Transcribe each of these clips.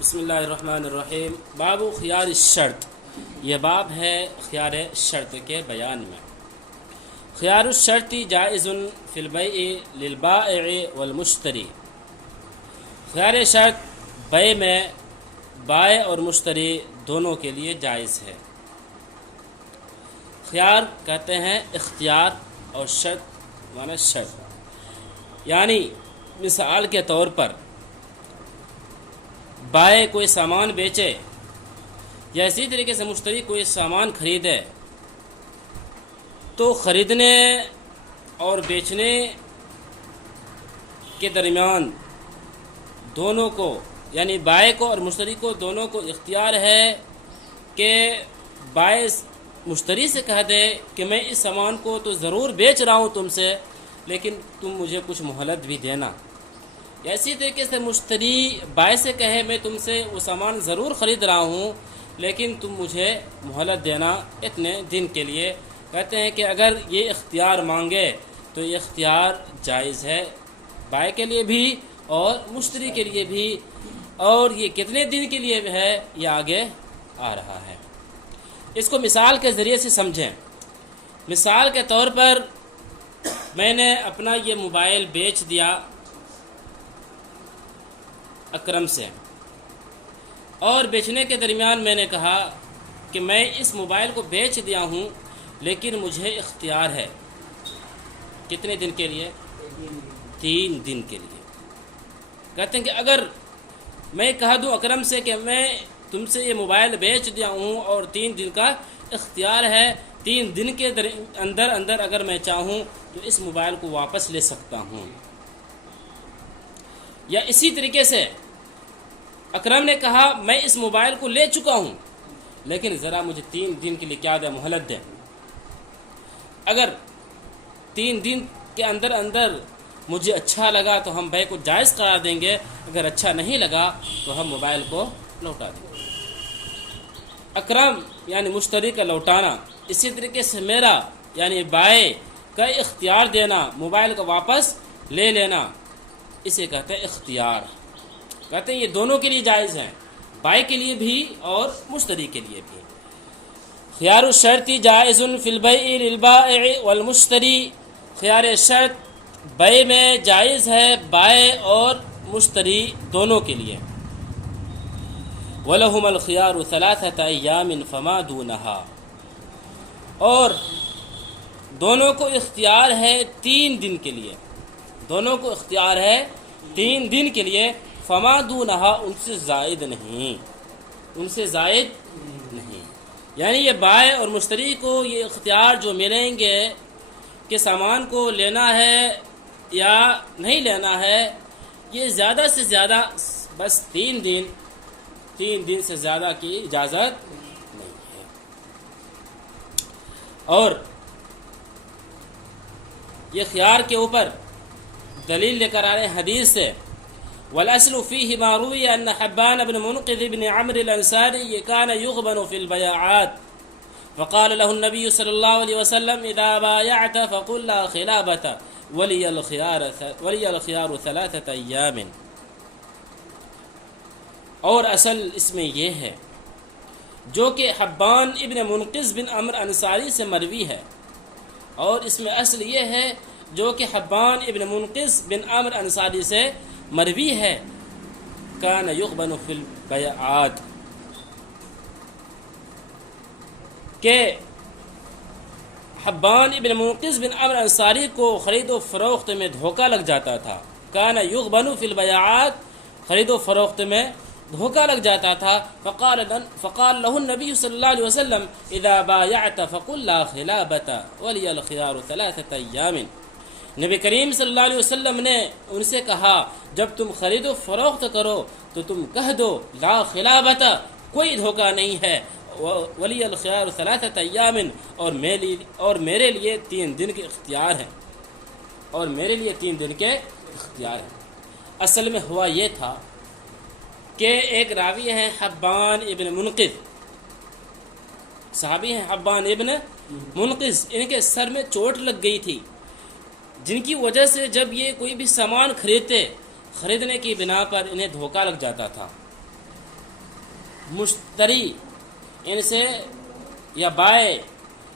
بسم اللہ الرحمن الرحیم۔ باب خیار الشرط، یہ باب ہے خیار شرط کے بیان میں۔ خیار الشرط جائز فی البیع للبائع والمشتری۔ خیار شرط بیع میں بائع اور مشتری دونوں کے لیے جائز ہے۔ خیار کہتے ہیں اختیار، اور شرط معنی شرط، یعنی مثال کے طور پر بائع کوئی سامان بیچے یا اسی طریقے سے مشتری کوئی سامان خریدے تو خریدنے اور بیچنے کے درمیان دونوں کو، یعنی بائع کو اور مشتری کو دونوں کو اختیار ہے کہ بائع مشتری سے کہہ دے کہ میں اس سامان کو تو ضرور بیچ رہا ہوں تم سے، لیکن تم مجھے کچھ مہلت بھی دینا، یا اسی طریقے سے مشتری بائع سے کہے میں تم سے وہ سامان ضرور خرید رہا ہوں لیکن تم مجھے مہلت دینا اتنے دن کے لیے۔ کہتے ہیں کہ اگر یہ اختیار مانگے تو یہ اختیار جائز ہے بائع کے لیے بھی اور مشتری کے لیے بھی، اور یہ کتنے دن کے لیے ہے یہ آگے آ رہا ہے۔ اس کو مثال کے ذریعے سے سمجھیں۔ مثال کے طور پر میں نے اپنا یہ موبائل بیچ دیا اکرم سے، اور بیچنے کے درمیان میں نے کہا کہ میں اس موبائل کو بیچ دیا ہوں لیکن مجھے اختیار ہے کتنے دن کے لیے؟ 3 دن کے لیے۔ کہتے ہیں کہ اگر میں کہہ دوں اکرم سے کہ میں تم سے یہ موبائل بیچ دیا ہوں اور 3 دن کا اختیار ہے، 3 دن کے اندر اگر میں چاہوں تو اس موبائل کو واپس لے سکتا ہوں، یا اسی طریقے سے اکرم نے کہا میں اس موبائل کو لے چکا ہوں لیکن ذرا مجھے 3 دن کے لیے کیا دے، مہلت دے۔ اگر 3 دن کے اندر مجھے اچھا لگا تو ہم بیع کو جائز قرار دیں گے، اگر اچھا نہیں لگا تو ہم موبائل کو لوٹا دیں گے۔ اکرم یعنی مشتری کا لوٹانا، اسی طریقے سے میرا یعنی بائع کا اختیار دینا، موبائل کو واپس لے لینا، اسے کہتے ہیں اختیار۔ کہتے ہیں یہ دونوں کے لیے جائز ہیں، بائع کے لیے بھی اور مشتری کے لیے بھی۔ خیار الشرط جائز فی البیع للبائع والمشتری۔ خیار شرط بیع میں جائز ہے بائع اور مشتری دونوں کے لیے۔ وَلَهُمَ الْخِيَارُ 3 أَيَّامٍ فَمَا دُونَهَا، اور دونوں کو اختیار ہے 3 دن کے لیے، دونوں کو اختیار ہے 3 دن کے لیے، فما دونہا، ان سے زائد نہیں، ان سے زائد نہیں۔ یعنی یہ بائع اور مشتری کو یہ اختیار جو ملیں گے کہ سامان کو لینا ہے یا نہیں لینا ہے، یہ زیادہ سے زیادہ بس 3 دن سے زیادہ کی اجازت نہیں ہے۔ اور یہ خیار کے اوپر دلیل لے کر آ رہے حدیث سے، والأصل فيه ما روي أن حبان بن منقذ بن عمرو الأنصاري كان يغبن في البيعات فقال له النبي صلى الله عليه وسلم إذا بايعت فقل لا خلابة ولي الخيار 3 أيام۔ اور اصل اس میں یہ ہے جو کہ حبان ابن منقذ بن عمرو انصاری سے مروی ہے، اور اس میں اصل یہ ہے جو کہ حبان ابن منقذ بن عمرو انصاری سے مروی ہے، کان یغبن فی البیعات، کہ حبان ابن منقذ بن عمرو انصاری کو خرید و فروخت میں دھوکہ لگ جاتا تھا۔ کان یغبن فی البیعات، خرید و فروخت میں دھوکہ لگ جاتا تھا۔ فقال له النبی صلی اللہ علیہ وسلم اذا بایعت فقل لا خلابة ولی الخیار 3 أيام۔ نبی کریم صلی اللہ علیہ وسلم نے ان سے کہا جب تم خرید و فروخت کرو تو تم کہہ دو لا خلابۃ، کوئی دھوکہ نہیں ہے، ولی الخیار 3 أيام، اور میرے لیے 3 دن کے اختیار ہیں، اور میرے لیے 3 دن کے اختیار ہیں۔ اصل میں ہوا یہ تھا کہ ایک راوی ہیں حبان ابن منقذ، صحابی ہیں حبان ابن منقذ، ان کے سر میں چوٹ لگ گئی تھی، جن کی وجہ سے جب یہ کوئی بھی سامان خریدنے کی بنا پر انہیں دھوکہ لگ جاتا تھا، مشتری ان سے یا بائے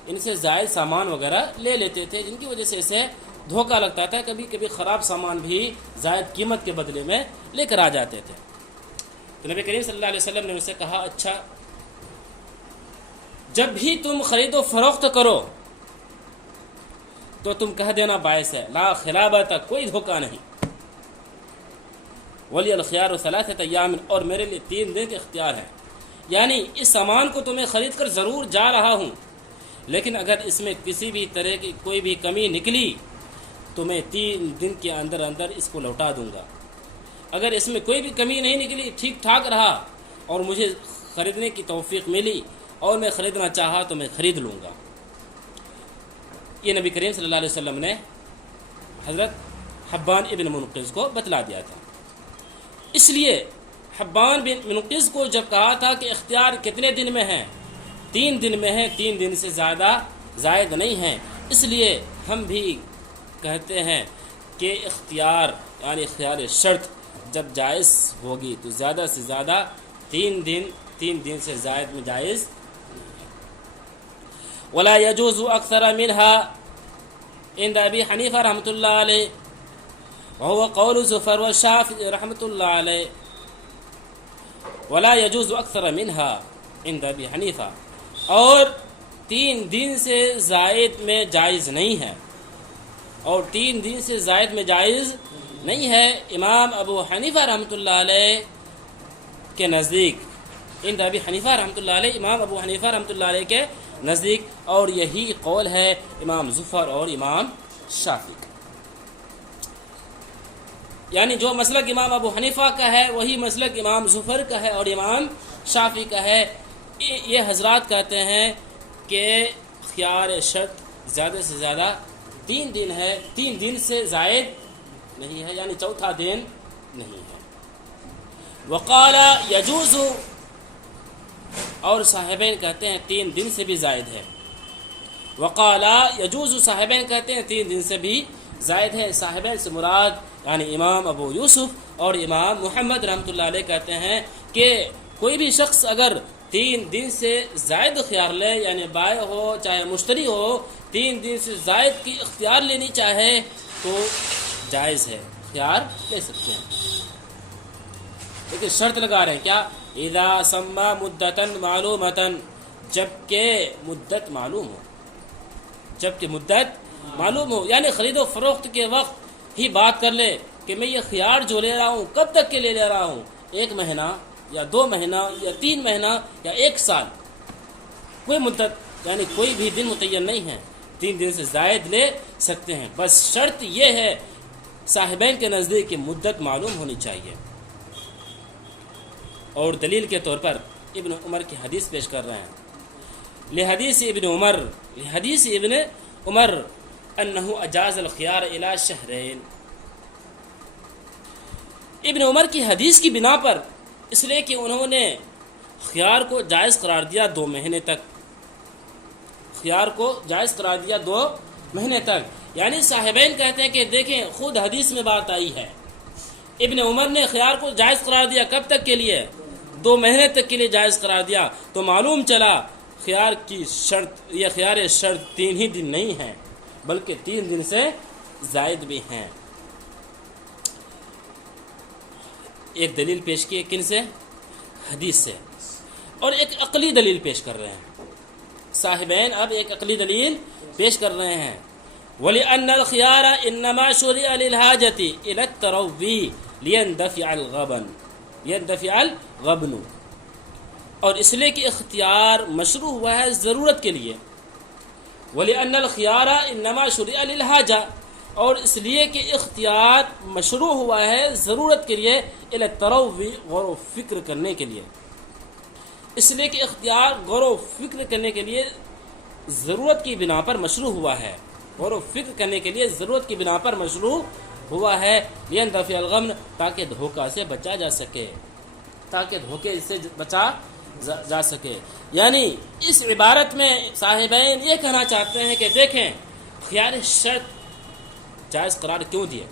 ان سے زائد سامان وغیرہ لے لیتے تھے، جن کی وجہ سے اسے دھوکہ لگتا تھا، کبھی کبھی خراب سامان بھی زائد قیمت کے بدلے میں لے کر آ جاتے تھے۔ تو نبی کریم صلی اللہ علیہ وسلم نے ان سے کہا اچھا جب بھی تم خرید و فروخت کرو تو تم کہہ دینا بائع سے لا خلابۃ، کوئی دھوکہ نہیں، ولی الخیار ثلاثۃ ایام، اور میرے لیے 3 دن کے اختیار ہیں، یعنی اس سامان کو تمہیں خرید کر ضرور جا رہا ہوں، لیکن اگر اس میں کسی بھی طرح کی کوئی بھی کمی نکلی تو میں 3 دن کے اندر اندر اس کو لوٹا دوں گا، اگر اس میں کوئی بھی کمی نہیں نکلی، ٹھیک ٹھاک رہا اور مجھے خریدنے کی توفیق ملی اور میں خریدنا چاہا تو میں خرید لوں گا۔ یہ نبی کریم صلی اللہ علیہ وسلم نے حضرت حبان ابن منقذ کو بتلا دیا تھا۔ اس لیے حبان بن منقذ کو جب کہا تھا کہ اختیار کتنے دن میں ہے، 3 دن میں ہے، 3 دن سے زیادہ زائد نہیں ہے، اس لیے ہم بھی کہتے ہیں کہ اختیار یعنی اختیار شرط جب جائز ہوگی تو زیادہ سے زیادہ 3 دن سے زائد میں جائز ولا يجوز اکثر منها عند ابی حنیفہ رحمۃ اللہ علیہ وهو قول زفر والشافعی رحمۃ اللہ علیہ، ولا يجوز اکثر منها عند ابی حنیفہ، اور 3 دن سے زائد میں جائز نہیں ہے، اور 3 دن سے زائد میں جائز نہیں ہے امام ابو حنیفہ رحمۃ اللہ علیہ کے نزدیک، عند ابی حنیفہ رحمۃ اللہ علیہ، امام ابو حنیفہ رحمۃ اللہ علیہ کے نزدیک، اور یہی قول ہے امام زفر اور امام شافعی کا، یعنی جو مسلک امام ابو حنیفہ کا ہے وہی مسلک امام زفر کا ہے اور امام شافعی کا ہے۔ یہ حضرات کہتے ہیں کہ خیار شرط زیادہ سے زیادہ 3 دن ہے، 3 دن سے زائد نہیں ہے، یعنی چوتھا دن نہیں ہے۔ وقال یجوز، اور صاحبین کہتے ہیں 3 دن سے بھی زائد ہے۔ وقال یجوز، صاحبین کہتے ہیں 3 دن سے بھی زائد ہے۔ صاحبین سے مراد یعنی امام ابو یوسف اور امام محمد رحمۃ اللہ علیہ کہتے ہیں کہ کوئی بھی شخص اگر 3 دن سے زائد خیار لے، یعنی بائع ہو چاہے مشتری ہو، 3 دن سے زائد کی اختیار لینی چاہے تو جائز ہے، خیار لے سکتے ہیں، لیکن شرط لگا رہے ہیں کیا؟ اذا سما مدتا معلومتا، جبکہ مدت معلوم ہو، جبکہ مدت معلوم ہو، یعنی خرید و فروخت کے وقت ہی بات کر لے کہ میں یہ خیار جو لے رہا ہوں کب تک کے لے رہا ہوں، 1 مہینہ یا 2 مہینہ یا 3 مہینہ یا 1 سال، کوئی مدت یعنی کوئی بھی دن متعین نہیں ہے، 3 دن سے زائد لے سکتے ہیں، بس شرط یہ ہے صاحبین کے نزدیک کہ مدت معلوم ہونی چاہیے۔ اور دلیل کے طور پر ابن عمر کی حدیث پیش کر رہے ہیں، لحدیث ابن عمر انہ اجاز الخیار الی شہرین، ابن عمر کی حدیث کی بنا پر، اس لیے کہ انہوں نے خیار کو جائز قرار دیا 2 مہینے تک، خیار کو جائز قرار دیا 2 مہینے تک، یعنی صاحبین کہتے ہیں کہ دیکھیں خود حدیث میں بات آئی ہے، ابن عمر نے خیار کو جائز قرار دیا کب تک کے لیے؟ 2 مہینے تک کے لیے جائز قرار دیا، تو معلوم چلا خیار کی شرط یا خیار شرط 3 ہی دن نہیں ہے بلکہ 3 دن سے زائد بھی ہیں۔ ایک دلیل پیش کی ہے کن سے؟ حدیث سے، اور ایک عقلی دلیل پیش کر رہے ہیں صاحبین، اب ایک عقلی دلیل پیش کر رہے ہیں، وَلِأَنَّ الْخِيَارَ إِنَّمَا شُرِعَ لِلْحَاجَةِ إِلَى التَّرَوِّي لِيَنْدَفِعَ الْغَبْنُ، اور اس لیے کہ اختیار مشروع ہوا ہے ضرورت کے لیے، وَلِأَنَّ الْخِيَارَ إِنَّمَا شُرِعَ لِلْحَاجَةِ، اور اس لیے کہ اختیار مشروع ہوا ہے ضرورت کے لیے، إِلَى التَّرَوِّي، غور و فکر کرنے کے لیے، اس لیے کہ اختیار غور و فکر کرنے کے لیے ضرورت کی بنا پر مشروع ہوا ہے، غور و فکر کرنے کے لیے ضرورت کی بنا پر مشروع ہوا ہے، لِيَنْدَفِعَ الْغَبْنُ، تاکہ دھوکہ سے بچا جا سکے، تاکہ دھوکے سے بچا جا سکے۔ یعنی اس عبارت میں صاحبین یہ کہنا چاہتے ہیں کہ دیکھیں خیار شرط جائز قرار کیوں دیے؟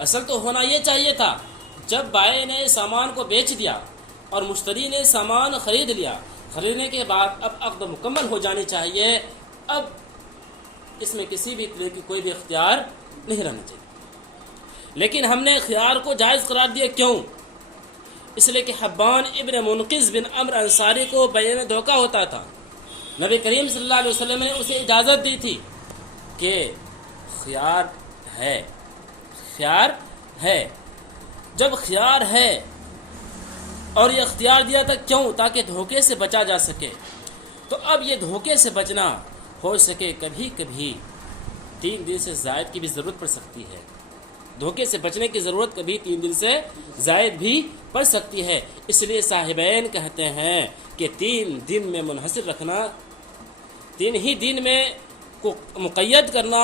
اصل تو ہونا یہ چاہیے تھا جب بائع نے سامان کو بیچ دیا اور مشتری نے سامان خرید لیا، خریدنے کے بعد اب عقد مکمل ہو جانی چاہیے، اب اس میں کسی بھی طرح کی کوئی بھی اختیار نہیں رہنا چاہیے۔ لیکن ہم نے خیار کو جائز قرار دیا، کیوں؟ اس لیے کہ حبان ابن منقذ بن عمرو انصاری کو بیع میں دھوکہ ہوتا تھا، نبی کریم صلی اللہ علیہ وسلم نے اسے اجازت دی تھی کہ خیار ہے، جب خیار ہے اور یہ اختیار دیا تھا، کیوں؟ تاکہ دھوکے سے بچا جا سکے۔ تو اب یہ دھوکے سے بچنا ہو سکے، کبھی کبھی 3 دن سے زائد کی بھی ضرورت پڑ سکتی ہے، دھوکے سے بچنے کی ضرورت کبھی 3 دن سے زائد بھی پڑ سکتی ہے۔ اس لیے صاحبین کہتے ہیں کہ 3 دن میں منحصر رکھنا، 3 ہی دن میں کو مقید کرنا،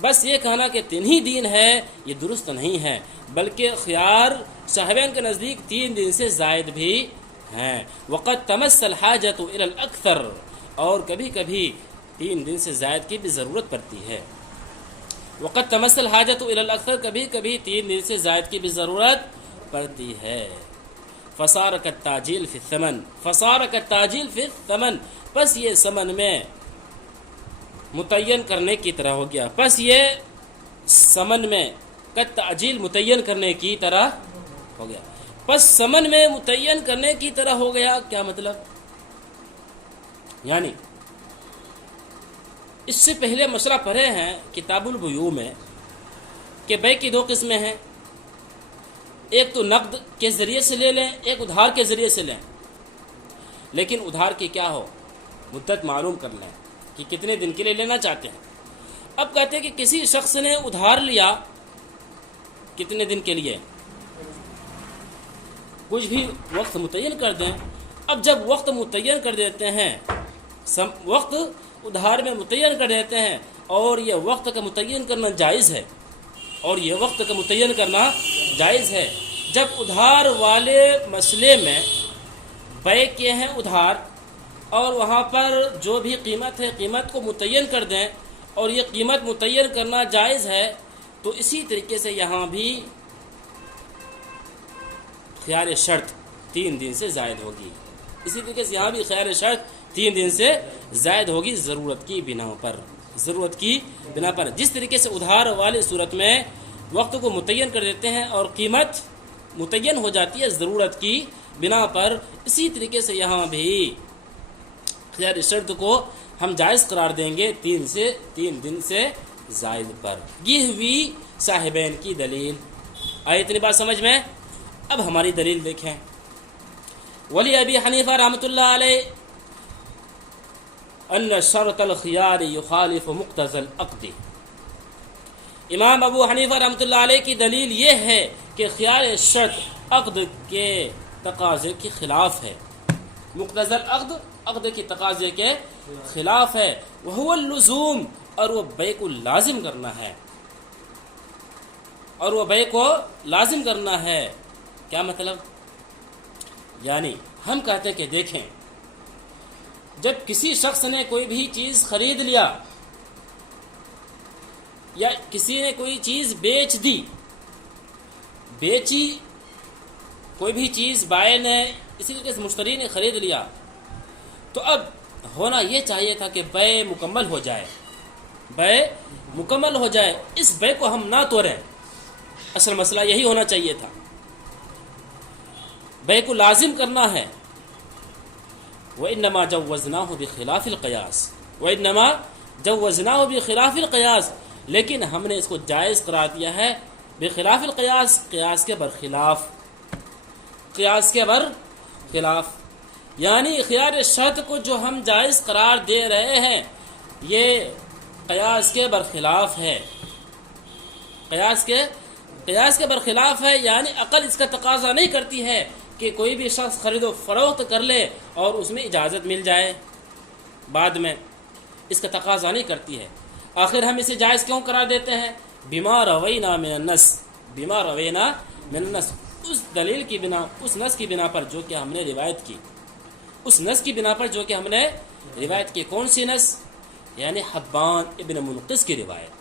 بس یہ کہنا کہ 3 ہی دن ہے، یہ درست نہیں ہے، بلکہ خیار صاحبین کے نزدیک 3 دن سے زائد بھی ہیں۔ وقت تمس الحاجت الی الاکثر، اور کبھی کبھی 3 دن سے زائد کی بھی ضرورت پڑتی ہے۔ وقت تمس الحاجت الی الاکثر، کبھی کبھی 3 دن سے زائد کی بھی ضرورت پڑتی ہے۔ فصار کالتاجیل فی الثمن، فصار کالتاجیل فی الثمن، پس یہ ثمن میں متعین کرنے کی طرح ہو گیا، پس یہ ثمن میں کالتعجیل متعین کرنے کی طرح ہو گیا، پس ثمن میں متعین کرنے کی طرح ہو گیا۔ کیا مطلب؟ یعنی اس سے پہلے مسئلہ پڑھے ہیں کتاب البیوع میں کہ بیع کی 2 قسمیں ہیں، ایک تو نقد کے ذریعے سے لے لیں، ایک ادھار کے ذریعے سے لیں، لیکن ادھار کی کیا ہو، مدت معلوم کر لیں کہ کتنے دن کے لیے لینا چاہتے ہیں۔ اب کہتے ہیں کہ کسی شخص نے ادھار لیا کتنے دن کے لیے، کچھ بھی وقت متعین کر دیں۔ اب جب وقت متعین کر دیتے ہیں، وقت ادھار میں متعین کر دیتے ہیں، اور یہ وقت کا متعین کرنا جائز ہے، اور یہ وقت کا متعین کرنا جائز ہے۔ جب ادھار والے مسئلے میں بیع کیے ہیں ادھار، اور وہاں پر جو بھی قیمت ہے قیمت کو متعین کر دیں، اور یہ قیمت متعین کرنا جائز ہے، تو اسی طریقے سے یہاں بھی خیار شرط 3 دن سے زائد ہوگی، اسی طریقے سے یہاں بھی خیار شرط 3 دن سے زائد ہوگی، ضرورت کی بنا پر، ضرورت کی بنا پر۔ جس طریقے سے ادھار والی صورت میں وقت کو متعین کر دیتے ہیں اور قیمت متعین ہو جاتی ہے ضرورت کی بنا پر، اسی طریقے سے یہاں بھی خیار شرط کو ہم جائز قرار دیں گے 3 دن سے زائد پر۔ یہ ہوئی صاحبین کی دلیل۔ آئے اتنی بات سمجھ میں؟ اب ہماری دلیل دیکھیں۔ ولی ابی حنیفہ رحمۃ اللہ علیہ ان شرط الخیار یخالف مقتضى العقد، امام ابو حنیفہ رحمۃ اللہ علیہ کی دلیل یہ ہے کہ خیار شرط عقد کے تقاضے کے خلاف ہے، مقتضى العقد عقد کی تقاضے کے خلاف ہے، وهو اللزوم، اور وہ بیع کو لازم کرنا ہے، اور وہ بیع کو لازم کرنا ہے۔ کیا مطلب؟ یعنی ہم کہتے ہیں کہ دیکھیں، جب کسی شخص نے کوئی بھی چیز خرید لیا یا کسی نے کوئی چیز بیچی، کوئی بھی چیز بائع نے، اسی طریقے سے مشتری نے خرید لیا، تو اب ہونا یہ چاہیے تھا کہ بیع مکمل ہو جائے، بیع مکمل ہو جائے، اس بیع کو ہم نہ توڑیں، اصل مسئلہ یہی ہونا چاہیے تھا، بیع کو لازم کرنا ہے۔ وَإِنَّمَا جَوَّزْنَاهُ بِخِلَافِ الْقِيَاسِ، وَإِنَّمَا جَوَّزْنَاهُ بِخِلَافِ الْقِيَاسِ، لیکن ہم نے اس کو جائز قرار دیا ہے بخلاف القیاس، قیاس کے برخلاف، قیاس کے برخلاف، یعنی خیار شرط کو جو ہم جائز قرار دے رہے ہیں یہ قیاس کے برخلاف ہے، قیاس کے برخلاف ہے، یعنی عقل اس کا تقاضا نہیں کرتی ہے کہ کوئی بھی شخص خرید و فروخت کر لے اور اس میں اجازت مل جائے بعد میں، اس کا تقاضا نہیں کرتی ہے۔ آخر ہم اسے جائز کیوں قرار دیتے ہیں؟ بما روینا من النص، بما روینا من النص، اس دلیل کی بنا، اس نص کی بنا پر جو کہ ہم نے روایت کی، اس نص کی بنا پر جو کہ ہم نے روایت کی۔ کون سی نص؟ یعنی حبان ابن منقذ کی روایت،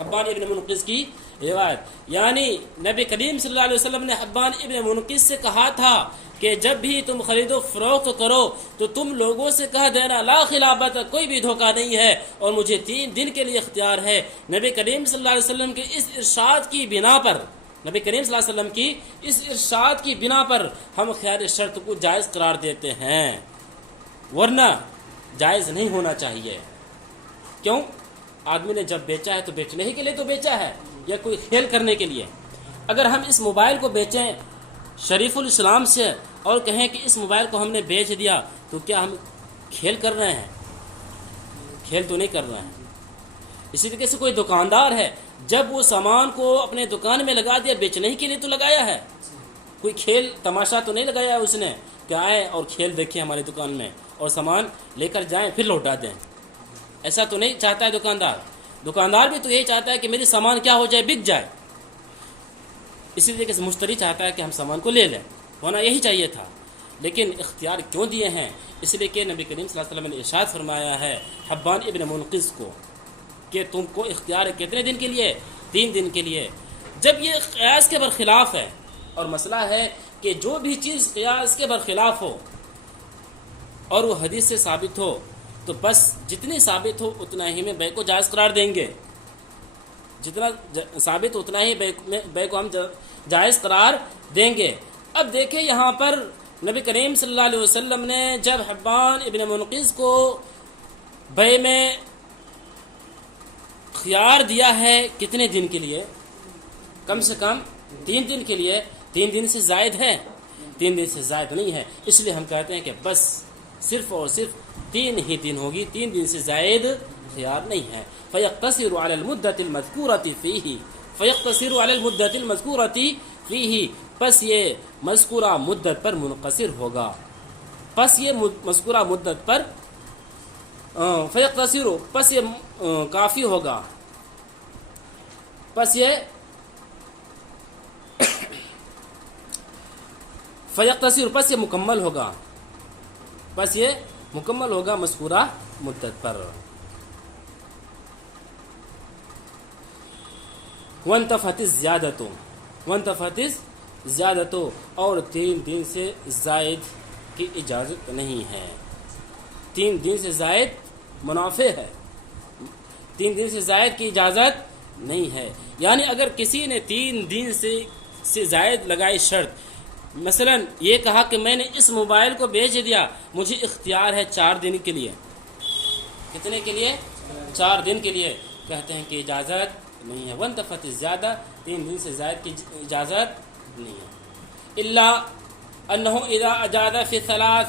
حبان ابن منقذ کی روایت یعنی نبی کریم صلی اللہ علیہ وسلم نے حبان ابن منقذ سے کہا تھا کہ جب بھی تم خرید و فروخت کرو تو تم لوگوں سے کہہ دینا لا خلابت، کوئی بھی دھوکہ نہیں ہے اور مجھے 3 دن کے لیے اختیار ہے۔ نبی کریم صلی اللہ علیہ وسلم کے اس ارشاد کی بنا پر نبی کریم صلی اللہ علیہ وسلم کی اس ارشاد کی بنا پر ہم خیار شرط کو جائز قرار دیتے ہیں، ورنہ جائز نہیں ہونا چاہیے۔ کیوں؟ آدمی نے جب بیچا ہے تو بیچنے ہی کے لیے تو بیچا ہے یا کوئی کھیل کرنے کے لیے۔ اگر ہم اس موبائل کو بیچیں شریف الاسلام سے اور کہیں کہ اس موبائل کو ہم نے بیچ دیا، تو کیا ہم کھیل کر رہے ہیں؟ کھیل تو نہیں کر رہے ہیں۔ اسی طریقے سے کوئی دکاندار ہے، جب وہ سامان کو اپنے دکان میں لگا دیا بیچنے ہی کے لیے تو لگایا ہے، کوئی کھیل تماشا تو نہیں لگایا ہے اس نے کہ آئے اور کھیل دیکھیں ہماری دکان میں اور سامان لے کر جائیں پھر لوٹا دیں۔ ایسا تو نہیں چاہتا ہے دکاندار۔ دکاندار بھی تو یہی چاہتا ہے کہ میری سامان کیا ہو جائے، بک جائے۔ اسی طریقے سے مشتری چاہتا ہے کہ ہم سامان کو لے لیں، ہونا یہی چاہیے تھا۔ لیکن اختیار کیوں دیے ہیں؟ اس لیے کہ نبی کریم صلی اللہ علیہ وسلم نے ارشاد فرمایا ہے حبان ابن منقذ کو کہ تم کو اختیار ہے کتنے دن کے لیے؟ 3 دن کے لیے۔ جب یہ قیاس کے برخلاف ہے، اور مسئلہ ہے کہ جو بھی چیز قیاس کے برخلاف ہو اور وہ حدیث سے ثابت ہو تو بس جتنی ثابت ہو اتنا ہی میں بیع کو جائز قرار دیں گے، جتنا ثابت اتنا ہی بیع کو ہم جائز قرار دیں گے۔ اب دیکھیں یہاں پر نبی کریم صلی اللہ علیہ وسلم نے جب حبان ابن منقذ کو بیع میں خیار دیا ہے کتنے دن کے لیے؟ کم سے کم 3 دن کے لیے۔ 3 دن سے زائد ہے؟ 3 دن سے زائد نہیں ہے، اس لیے ہم کہتے ہیں کہ بس صرف اور صرف 3 ہی دن ہوگی، 3 دن سے زائد خیار نہیں ہے۔ فَيَقْتَصِرُ عَلَى الْمُدَّةِ الْمَذْكُورَةِ فِيهِ فَيَقْتَصِرُ عَلَى الْمُدَّةِ الْمَذْكُورَةِ فِيهِ پس یہ مذکورہ مدت پر منقصر ہوگا، پس یہ مذکورہ مدت پر فَيَقْتَصِرُ پس یہ کافی ہوگا، پس یہ فَيَقْتَصِرُ پس یہ مکمل ہوگا، پس یہ مکمل ہوگا مذکورہ مدت پر۔ وَانْتَفَتِ الزِّيَادَةُ وَانْتَفَتِ الزِّيَادَةُ اور 3 دن سے زائد کی اجازت نہیں ہے۔ 3 دن سے زائد منافع ہے، 3 دن سے زائد کی اجازت نہیں ہے۔ یعنی اگر کسی نے 3 دن سے زائد لگائی شرط، مثلا یہ کہا کہ میں نے اس موبائل کو بیچ دیا، مجھے اختیار ہے 4 دن کے لیے۔ کتنے کے لیے؟ 4 دن کے لیے۔ کہتے ہیں کہ اجازت نہیں ہے۔ وانتفت زیادہ 3 دن سے زائد کی اجازت نہیں ہے۔ الا انہ اذا اجاز فی 3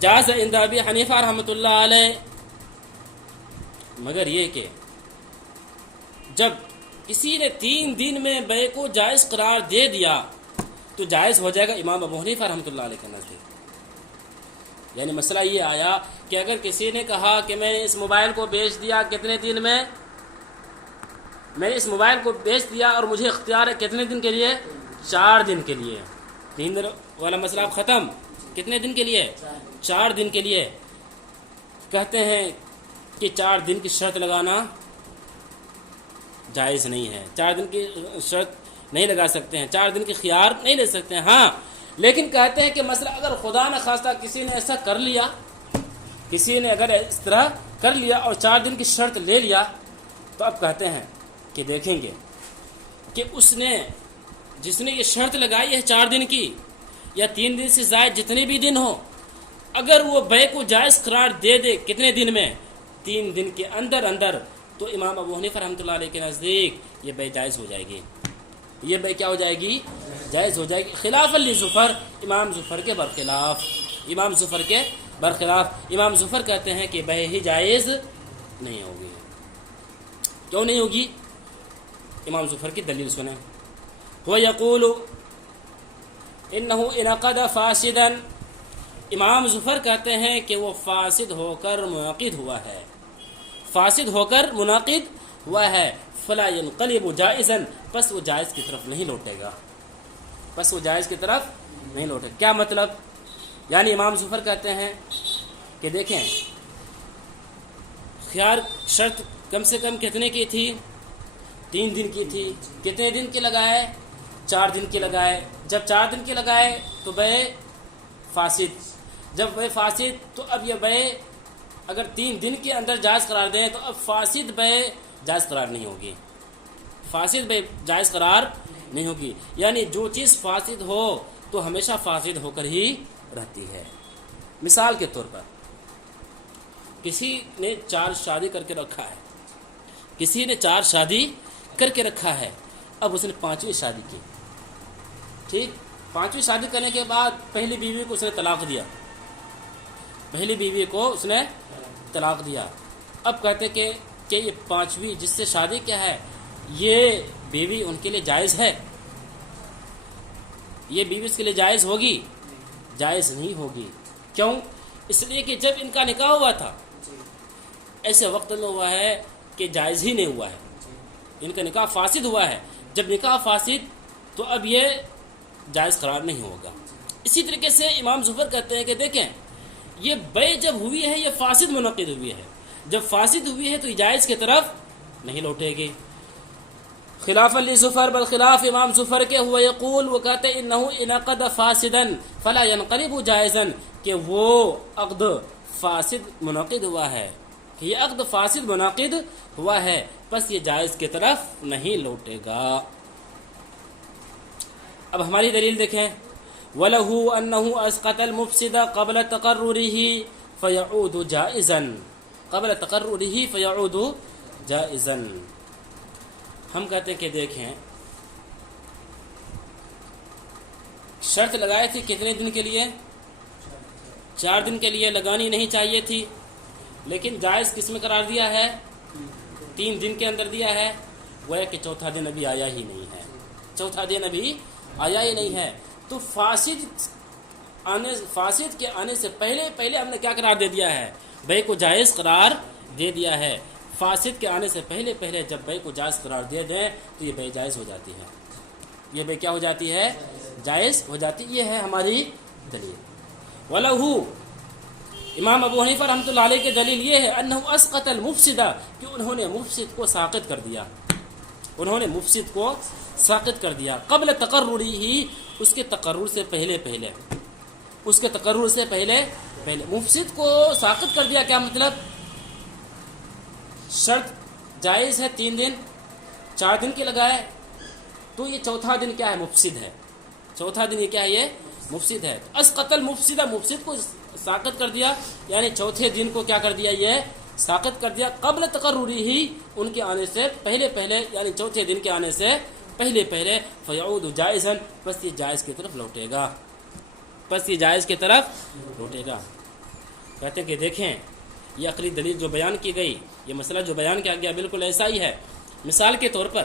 جاز عند ابی حنیفہ رحمۃ اللہ علیہ، مگر یہ کہ جب کسی نے 3 دن میں بیع کو جائز قرار دے دیا تو جائز ہو جائے گا امام ابو حنیفہ رحمۃ اللہ علیہ کے نزدیک۔ یعنی مسئلہ یہ آیا کہ اگر کسی نے کہا کہ میں نے اس موبائل کو بیچ دیا کتنے دن میں نے اس موبائل کو بیچ دیا اور مجھے اختیار ہے کتنے دن کے لیے؟ 4 دن کے لیے۔ 3 دن والا مسئلہ ختم۔ کتنے دن کے لیے؟ 4 دن کے لیے۔ کہتے ہیں کہ 4 دن کی شرط لگانا جائز نہیں ہے، 4 دن کی شرط نہیں لگا سکتے ہیں، 4 دن کی خیار نہیں لے سکتے ہیں۔ ہاں لیکن کہتے ہیں کہ مسئلہ اگر خدا نہ خواستہ کسی نے ایسا کر لیا، کسی نے اگر اس طرح کر لیا اور 4 دن کی شرط لے لیا، تو اب کہتے ہیں کہ دیکھیں گے کہ اس نے جس نے یہ شرط لگائی ہے 4 دن کی یا 3 دن سے زائد جتنے بھی دن ہو، اگر وہ بیع کو جائز قرار دے دے کتنے دن میں؟ 3 دن کے اندر، تو امام ابو حنیفہ رحمۃ اللہ علیہ کے نزدیک یہ بیع جائز ہو جائے گی۔ یہ بیع کیا ہو جائے گی؟ جائز ہو جائے گی، خلاف لظفر، امام ظفر کے برخلاف۔ امام ظفر کے برخلاف امام ظفر کہتے ہیں کہ بیع ہی جائز نہیں ہوگی۔ کیوں نہیں ہوگی؟ امام ظفر کی دلیل سنیں۔ وہ یقول انہ انعقد فاسدا، امام ظفر کہتے ہیں کہ وہ فاسد ہو کر منعقد ہوا ہے، فاسد ہو کر منعقد ہوا ہے، فلا ينقلب جائزا، پس وہ جائز کی طرف نہیں لوٹے گا، پس وہ جائز کی طرف نہیں لوٹے گا۔ کیا مطلب؟ یعنی امام ظفر کہتے ہیں کہ دیکھیں خیار شرط کم سے کم کتنے کی تھی؟ 3 دن کی تھی، کتنے دن کی لگائے؟ 4 دن کی لگائے۔ جب 4 دن کی لگائے تو بیع فاسد، جب بیع فاسد تو اب یہ بیع اگر 3 دن کے اندر جائز قرار دیں تو اب فاسد بیع جائز قرار نہیں ہوگی، فاسد بیع جائز قرار نہیں ہوگی۔ یعنی جو چیز فاسد ہو تو ہمیشہ فاسد ہو کر ہی رہتی ہے۔ مثال کے طور پر کسی نے 4 شادی کر کے رکھا ہے، کسی نے 4 شادی کر کے رکھا ہے، اب اس نے 5ویں شادی کی، ٹھیک، 5ویں شادی کرنے کے بعد پہلی بیوی کو اس نے طلاق دیا، پہلی بیوی کو اس نے طلاق دیا۔ اب کہتے کہ یہ 5ویں جس سے شادی کیا ہے یہ بیوی ان کے لیے جائز ہے، یہ بیوی اس کے لیے جائز ہوگی؟ جائز نہیں ہوگی۔ کیوں؟ اس لیے کہ جب ان کا نکاح ہوا تھا ایسے وقت میں ہوا ہے کہ جائز ہی نہیں ہوا ہے، ان کا نکاح فاسد ہوا ہے، جب نکاح فاسد تو اب یہ جائز قرار نہیں ہوگا۔ اسی طریقے سے امام ظفر کہتے ہیں کہ دیکھیں یہ بیع جب ہوئی ہے یہ فاسد منعقد ہوئی ہے، جب فاسد ہوئی ہے تو یہ جائز کی طرف نہیں لوٹے گی۔ خلاف لظفر بالخلاف امام ظفر کے ہوا یقول، وہ کہتے ہیں انہو انعقد فاسدا فلا ينقلب جائزا، کہ وہ عقد فاسد منعقد ہوا ہے، کہ یہ عقد فاسد منعقد ہوا ہے بس یہ جائز کی طرف نہیں لوٹے گا۔ اب ہماری دلیل دیکھیں، وَلَهُ أَنَّهُ أَسْقَطَ الْمُفْسِدَ قَبْلَ تَقَرُّرِهِ فَيَعُودُ جَائِزًا، قبل تقرره فيعود جائزا۔ ہم کہتے ہیں کہ دیکھیں شرط لگائی تھی کتنے دن کے لیے؟ 4 دن کے لیے لگانی نہیں چاہیے تھی، لیکن جائز کس میں قرار دیا ہے؟ 3 دن کے اندر دیا ہے، وہ ہے کہ چوتھا دن ابھی آیا ہی نہیں ہے، چوتھا دن ابھی آیا ہی نہیں ہے، تو فاسد کے آنے سے پہلے ہم نے کیا قرار دے دیا ہے؟ بیع کو جائز قرار دے دیا ہے۔ فاسد کے آنے سے پہلے جب بیع کو جائز قرار دے دیں تو یہ بیع جائز ہو جاتی ہے، یہ بیع کیا ہو جاتی ہے؟ جائز ہو جاتی۔ یہ ہے ہماری دلیل۔ وَلَهُ امام ابو حنیفہ رحمۃ اللہ علیہ کی دلیل یہ ہے انه اسقط المفسد، کہ انہوں نے مفسد کو ساقط کر دیا، انہوں نے مفسد کو ساقط کر دیا قبل تقرری ہی، اس کے تقرر سے پہلے، اس کے تقرر سے پہلے مفسد کو ساقط کر دیا۔ کیا مطلب؟ شرط جائز ہے 3 دن، 4 دن کے لگائے تو یہ چوتھا دن کیا ہے؟ مفسد ہے، چوتھا دن یہ کیا ہے؟ یہ مفسد ہے۔ اسقط المفسد، مفسد کو ساقط کر دیا، یعنی چوتھے دن کو کیا کر دیا؟ یہ ساقط کر دیا قبل تقرری ہی، ان کے آنے سے پہلے، یعنی چوتھے دن کے آنے سے پہلے فیعود جائزا، بس یہ جائز کی طرف لوٹے گا، بس یہ جائز کی طرف لوٹے گا۔ کہتے ہیں کہ دیکھیں یہ عقلی دلیل جو بیان کی گئی، یہ مسئلہ جو بیان کیا گیا بالکل ایسا ہی ہے۔ مثال کے طور پر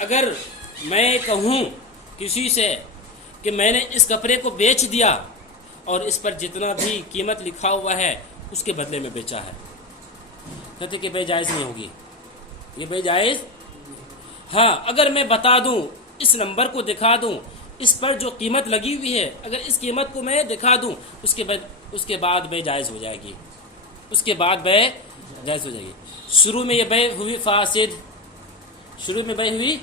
اگر میں کہوں کسی سے کہ میں نے اس کپڑے کو بیچ دیا اور اس پر جتنا بھی قیمت لکھا ہوا ہے اس کے بدلے میں بیچا ہے، کہتے کہ بیع جائز نہیں ہوگی، یہ بیع جائز۔ ہاں اگر میں بتا دوں، اس نمبر کو دکھا دوں، اس پر جو قیمت لگی ہوئی ہے اگر اس قیمت کو میں دکھا دوں اس کے بعد بیع جائز ہو جائے گی، اس کے بعد بیع جائز ہو جائے گی۔ شروع میں یہ بیع ہوئی فاسد، شروع میں بیع ہوئی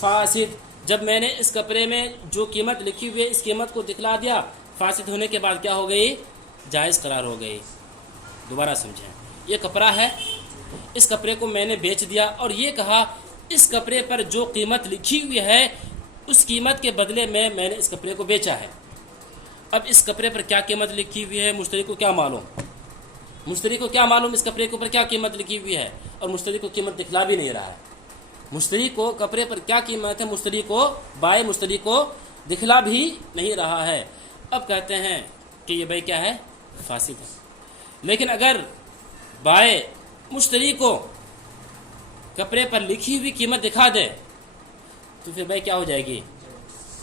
فاسد، جب میں نے اس کپڑے میں جو قیمت لکھی ہوئی ہے اس قیمت کو دکھلا دیا، فاسد ہونے کے بعد کیا ہو گئی؟ جائز قرار ہو گئی۔ دوبارہ سمجھیں، یہ کپڑا ہے، اس کپڑے کو میں نے بیچ دیا اور یہ کہا اس کپڑے پر جو قیمت لکھی ہوئی ہے اس قیمت کے بدلے میں نے اس کپڑے کو بیچا ہے۔ اب اس کپڑے پر کیا قیمت لکھی ہوئی ہے مشتری کو کیا معلوم؟ مشتری کو کیا معلوم اس کپڑے کے اوپر کیا قیمت لکھی ہوئی ہے؟ اور مشتری کو قیمت دکھلا بھی نہیں رہا ہے، مشتری کو کپڑے پر کیا قیمت ہے مشتری کو دکھلا بھی نہیں رہا ہے۔ اب کہتے ہیں کہ یہ بیع کیا ہے؟ فاسد ہے۔ لیکن اگر بائع مشتری کو کپڑے پر لکھی ہوئی قیمت دکھا دے تو پھر بیع کیا ہو جائے گی؟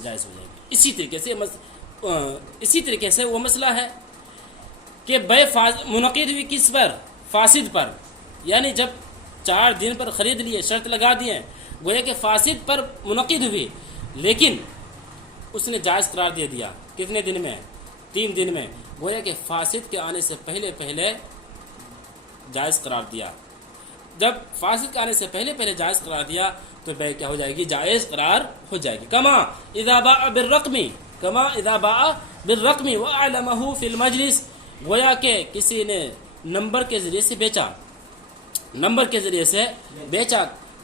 جائز ہو جائے گی۔ اسی طریقے سے وہ مسئلہ ہے کہ بیع منعقد ہوئی کس پر؟ فاسد پر، یعنی جب 4 دن پر خرید لیے، شرط لگا دیے، گویا کہ فاسد پر منعقد ہوئی، لیکن اس نے جائز قرار دے دیا کتنے دن میں؟ 3 دن میں، گویا کہ فاسد کے آنے سے پہلے جائز قرار دیا۔ جب فاسد کے آنے سے پہلے پہلے جائز قرار دیا تو بے کیا ہو جائے گی؟ جائز قرار ہو جائے گی. کما اذا باع بالرقم واعلمه فی المجلس، گویا کہ کسی نے نمبر کے ذریعے سے بیچا،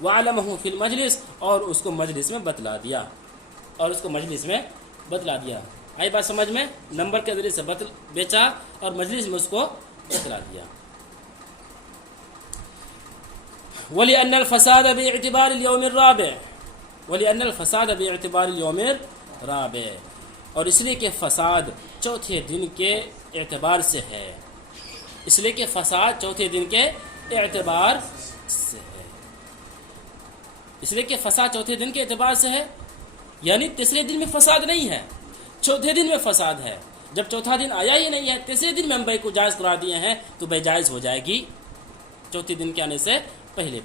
وعلمه فی المجلس، اور اس کو مجلس میں بتلا دیا، آئی بات سمجھ میں؟ نمبر کے ذریعے سے بیچا اور مجلس میں اس کو بتلا دیا. وَلِأَنَّ الْفَسَادَ بِاعْتِبَارِ الْيَوْمِ الرَّابِعِ، اور اس لیے کہ فساد چوتھے دن کے اعتبار سے ہے. یعنی تیسرے دن میں فساد نہیں ہے، چوتھے دن میں فساد ہے. جب چوتھا دن آیا ہی نہیں ہے، تیسرے دن میں ہم بے کو جائز قرار دیے ہیں تو بے جائز ہو جائے گی چوتھے دن کے آنے سے پہلے.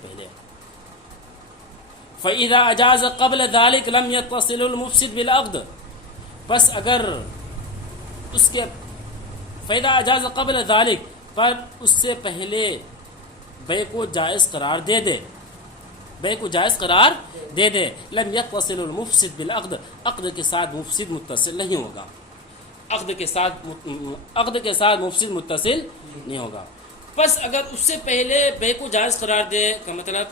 فَإِذَا أَجَازَ قَبْلَ ذَلِكَ لَمْ يَتَّصِلُ الْمُفْسِدُ بِالْعَقْدِ، بس اگر اس کے فَإِذَا أَجَازَ قَبْلَ ذَلِكَ، پر اس سے پہلے بے کو جائز قرار دے دے، لم يتصل المفسد بالعقد، عقد کے ساتھ مفسد متصل نہیں ہوگا، بس اگر اس سے پہلے بے کو جائز قرار دے کا مطلب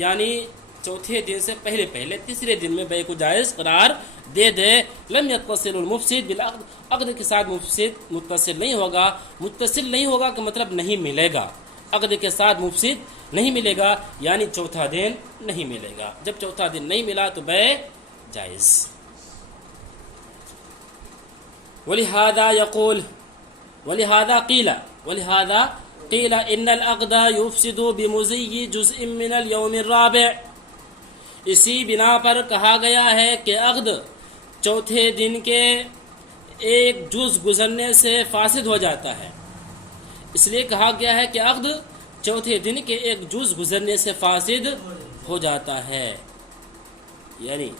یعنی چوتھے دن سے پہلے تیسرے دن میں بے کو جائز قرار دے لم يتصل المفسد بالعقد، عقد کے ساتھ مفسد متصل نہیں ہوگا کا مطلب نہیں ملے گا، عقد کے ساتھ مفسد نہیں ملے گا یعنی چوتھا دن نہیں ملے گا. جب چوتھا دن نہیں ملا تو بے جائز. ولہذا قیل ان العقد یفسد بمضی جزء من اليوم الرابع، اسی بنا پر کہا گیا ہے کہ عقد چوتھے دن کے ایک جز گزرنے سے فاسد ہو جاتا ہے. اس لیے کہا گیا ہے کہ عقد چوتھے دن کے ایک جز گزرنے سے فاسد ہو جاتا ہے. یعنی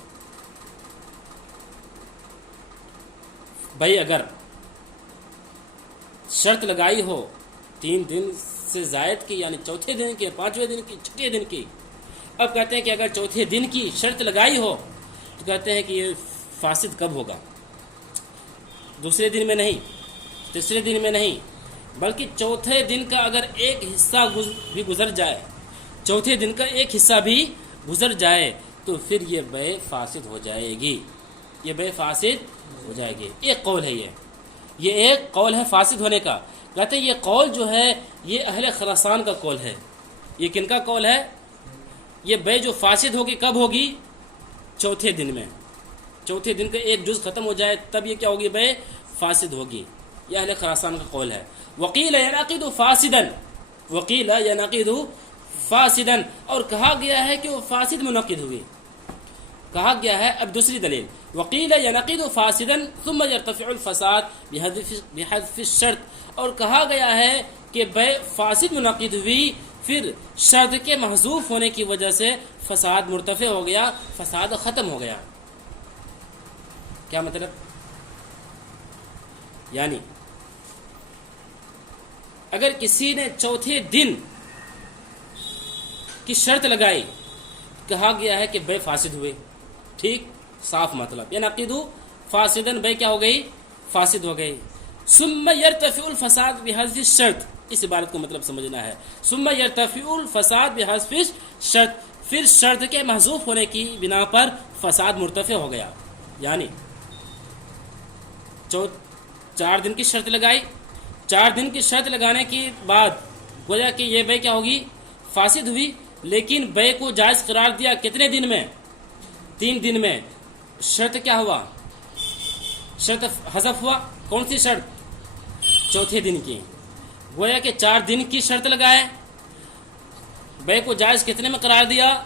بھائی اگر شرط لگائی ہو 3 دن سے زائد کی، یعنی چوتھے دن کی، 5ویں دن کی، 6 دن کی، اب کہتے ہیں کہ اگر چوتھے دن کی شرط لگائی ہو تو کہتے ہیں کہ یہ فاسد کب ہوگا؟ دوسرے دن میں نہیں، تیسرے دن میں نہیں، بلکہ چوتھے دن کا اگر ایک حصہ بھی گزر جائے، چوتھے دن کا ایک حصہ بھی گزر جائے تو پھر یہ بے فاسد ہو جائے گی، ایک قول ہے یہ ایک قول ہے فاسد ہونے کا. کہتے ہیں یہ قول جو ہے یہ اہل خراسان کا قول ہے. یہ کن کا قول ہے؟ یہ بے جو فاسد ہوگی کب ہوگی؟ چوتھے دن میں. چوتھے دن کا ایک جز ختم ہو جائے تب یہ کیا ہوگی؟ بے فاسد ہوگی. یہ اہل خراسان کا قول ہے. وقیل ینعقد فاسدا، اور کہا گیا ہے کہ وہ فاسد منعقد ہوئی. کہا گیا ہے اب دوسری دلیل، وقیل ینعقد فاسدا ثم يرتفع الفساد بحذف الشرط، اور کہا گیا ہے کہ بے فاسد منعقد ہوئی، پھر شرط کے محذوف ہونے کی وجہ سے فساد مرتفع ہو گیا، فساد ختم ہو گیا. کیا مطلب؟ یعنی اگر کسی نے چوتھے دن کی شرط لگائی، کہا گیا ہے کہ بے فاسد ہوئے، ٹھیک، صاف مطلب ینعقد فاسدا، بے کیا ہو گئی؟ فاسد ہو گئی. ثم يرتفع الفساد بحذف الشرط، اس عبارت کو مطلب سمجھنا ہے. ثم يرتفع الفساد بحذف الشرط، پھر شرط کے محذوف ہونے کی بنا پر فساد مرتفع ہو گیا. یعنی 4 دن کی شرط لگائی، 4 دن کی شرط لگانے کے بعد گویا کہ یہ بے کیا ہوگی؟ فاسد ہوئی، لیکن بے کو جائز قرار دیا کتنے دن میں؟ 3 دن میں. شرط کیا ہوا؟ شرط حذف ہوا. کون سی شرط؟ چوتھے دن کی. گویا کہ 4 دن کی شرط لگائے، بے کو جائز کتنے میں قرار دیا؟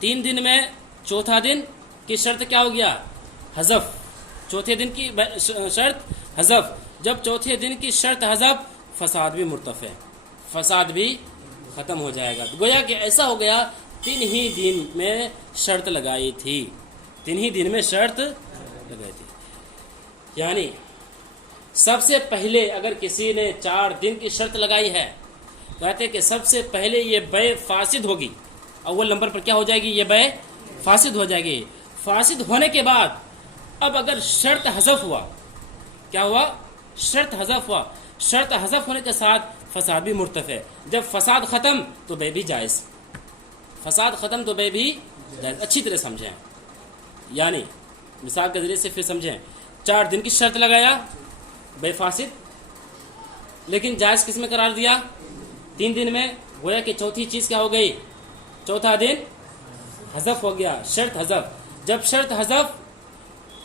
3 دن میں. چوتھا دن کی شرط کیا ہو گیا؟ حذف. چوتھے دن کی شرط حذف. جب چوتھے دن کی شرط حذف، فساد بھی مرتفع، فساد بھی ختم ہو جائے گا. گویا کہ ایسا ہو گیا 3 ہی دن میں شرط لگائی تھی، 3 ہی دن میں شرط لگائی تھی. یعنی سب سے پہلے اگر کسی نے 4 دن کی شرط لگائی ہے کہتے ہیں کہ سب سے پہلے یہ بے فاسد ہوگی، اول نمبر پر کیا ہو جائے گی؟ یہ بے فاسد ہو جائے گی۔ فاسد ہونے کے بعد اب اگر شرط حذف ہوا، کیا ہوا؟ شرط حذف ہوا، شرط حذف ہونے کے ساتھ فساد بھی مرتفع، جب فساد ختم تو بے بھی جائز، فساد ختم تو بے بھی جائز۔ اچھی طرح سمجھیں، یعنی مثال کے ذریعے سے پھر سمجھیں، 4 دن کی شرط لگایا بے فاسد، لیکن جائز کس میں قرار دیا؟ 3 دن میں، گویا کہ چوتھی چیز کیا ہو گئی؟ چوتھا دن حذف ہو گیا، شرط حذف، جب شرط حذف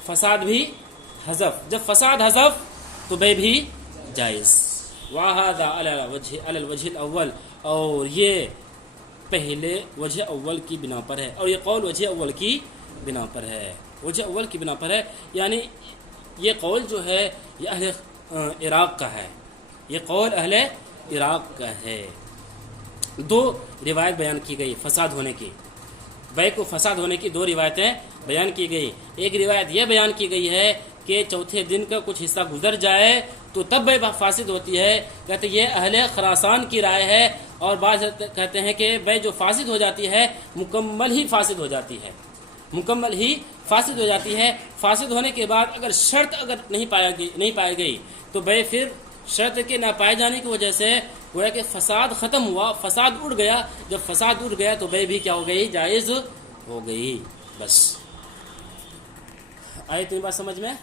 فساد بھی حذف، جب فساد حذف تو بے بھی جائز۔ وَهَذَا عَلَى الْوَجْهِ الْأَوَّلِ، اور یہ پہلے وجہ اول کی بنا پر ہے، اور یہ قول وجہ اول کی بنا پر ہے، وجہ اول کی بنا پر ہے، یعنی یہ قول جو ہے یہ اہل عراق کا ہے، یہ قول اہل عراق کا ہے۔ 2 روایت بیان کی گئی فساد ہونے کی، بے کو فساد ہونے کی 2 روایتیں بیان کی گئی۔ ایک روایت یہ بیان کی گئی ہے کہ چوتھے دن کا کچھ حصہ گزر جائے تو تب بے فاسد ہوتی ہے، کہتے یہ اہل خراسان کی رائے ہے، اور بعض کہتے ہیں کہ بے جو فاسد ہو جاتی ہے مکمل ہی فاسد ہو جاتی ہے، مکمل ہی فاسد ہو جاتی ہے۔ فاسد ہونے کے بعد اگر شرط اگر نہیں پائی گئی تو بے پھر شرط کے نہ پائے جانے کی وجہ سے گویا کہ فساد ختم ہوا، فساد اڑ گیا، جب فساد اڑ گیا تو بے بھی کیا ہو گئی؟ جائز ہو گئی۔ بس آئی تمہیں بات سمجھ میں؟